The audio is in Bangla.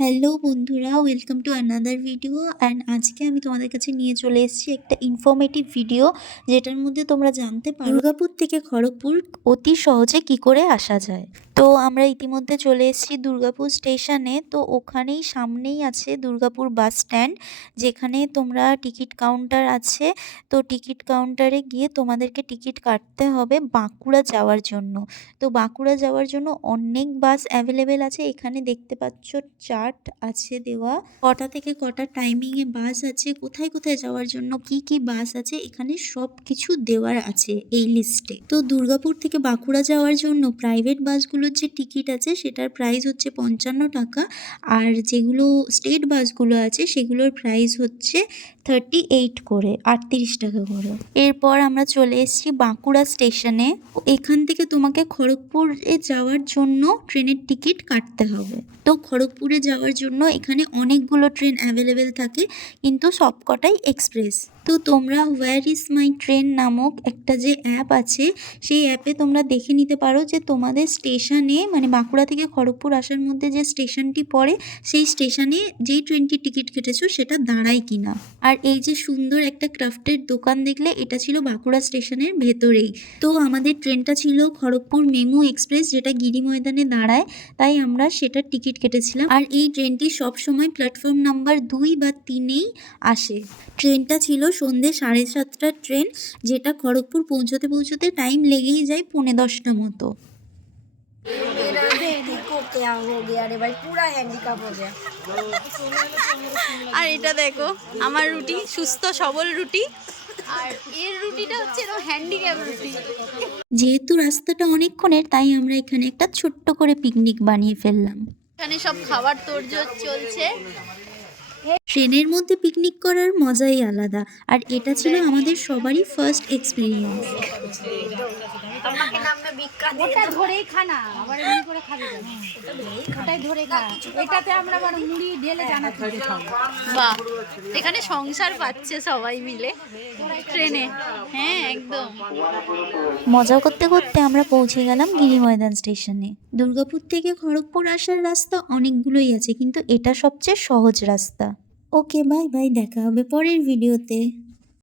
হ্যালো বন্ধুরা, welcome to another video. And আজকে আমি তোমাদের কাছে নিয়ে চলে এসেছি একটা ইনফরমেটিভ ভিডিও, যেটার মধ্যে তোমরা জানতে পারো দুর্গাপুর থেকে খড়গপুর অতি সহজে কি করে আসা যায়। তো আমরা ইতিমধ্যে চলে এসেছি দুর্গাপুর স্টেশনে। তো ওখানেই সামনেই আছে দুর্গাপুর বাস স্ট্যান্ড, যেখানে তোমরা টিকিট কাউন্টার আছে। তো টিকিট কাউন্টারে গিয়ে তোমাদেরকে টিকিট কাটতে হবে বাঁকুড়া যাওয়ার জন্য। তো বাঁকুড়া যাওয়ার জন্য অনেক বাস অ্যাভেলেবেল আছে। এখানে দেখতে পাচ্ছ চার্ট আছে দেওয়া, কটা থেকে কটা টাইমিংয়ে বাস আছে, কোথায় কোথায় যাওয়ার জন্য কি কি বাস আছে, এখানে সব কিছু দেওয়ার আছে এই লিস্টে। তো দুর্গাপুর থেকে বাঁকুড়া যাওয়ার জন্য প্রাইভেট বাসগুলোর যে টিকিট আছে সেটার প্রাইস হচ্ছে 55 টাকা, আর যেগুলো স্টেট বাসগুলো আছে সেগুলোর প্রাইস হচ্ছে 38 করে, 38 টাকা করে। এরপর আমরা চলে এসেছি বাঁকুড়া স্টেশনে। এখান থেকে তোমাকে খড়গপুরে যাওয়ার জন্য ট্রেনের টিকিট কাটতে হবে। তো খড়গপুরে যাওয়ার জন্য এখানে অনেকগুলো ট্রেন অ্যাভেলেবেল থাকে, কিন্তু সবকটাই এক্সপ্রেস। তো তোমরা হোয়ার ইজ মাই ট্রেন নামক একটা যে অ্যাপ আছে, সেই অ্যাপে তোমরা দেখে নিতে পারো যে তোমাদের স্টেশনে, মানে বাঁকুড়া থেকে খড়গপুর আসার মধ্যে যে স্টেশনটি পড়ে, সেই স্টেশনে যেই ট্রেনটির টিকিট কেটেছো সেটা দাঁড়ায় কিনা। আর এই যে সুন্দর একটা ক্রাফটের দোকান দেখলে, এটা ছিল বাঁকুড়া স্টেশনের ভেতরেই। তো আমাদের ট্রেনটা ছিল খড়গপুর মেমু এক্সপ্রেস, যেটা গিরি ময়দানে দাঁড়ায়, তাই আমরা সেটার টিকিট কেটেছিলাম। আর এই ট্রেনটি সবসময় প্ল্যাটফর্ম নাম্বার 2 বা 3-এই আসে। ট্রেনটা ছিল সন্ধ্যে 7:30টার ট্রেন, যেটা খড়গপুর পৌঁছতে পৌঁছতে টাইম লেগেই যায় 10:45 মতো। আর এটা দেখো আমার রুটি, সুস্থ সবল রুটি, আর এর রুটিটা হচ্ছে এরকম হ্যান্ডিক্যাপ রুটি। যেহেতু রাস্তাটা অনেকক্ষণের, তাই আমরা এখানে একটা ছোট্ট করে পিকনিক বানিয়ে ফেললাম। এখানে সব খাবার তোড়জোড় চলছে। ট্রেনের মধ্যে পিকনিক করার মজাই আলাদা, আর এটা ছিল আমাদের সবারই ফার্স্ট এক্সপিরিয়েন্স। ওটা ধরেই খানা, আবার এমনি করে খাবি না, ওটাই ধরে খা। এটাতে আমরা বড় মুড়ি ঢেলে জানাতে খাবো। বাহ, এখানে সংসার পাচ্ছে সবাই মিলে ট্রেনে। হ্যাঁ একদম। মজা করতে করতে আমরা পৌঁছে গেলাম গিরি ময়দান স্টেশনে। দুর্গাপুর থেকে খড়গপুর আসার রাস্তা অনেকগুলোই আছে, কিন্তু এটা সবচেয়ে সহজ রাস্তা। ওকে, বাই বাই, দেখা হবে পরের ভিডিওতে।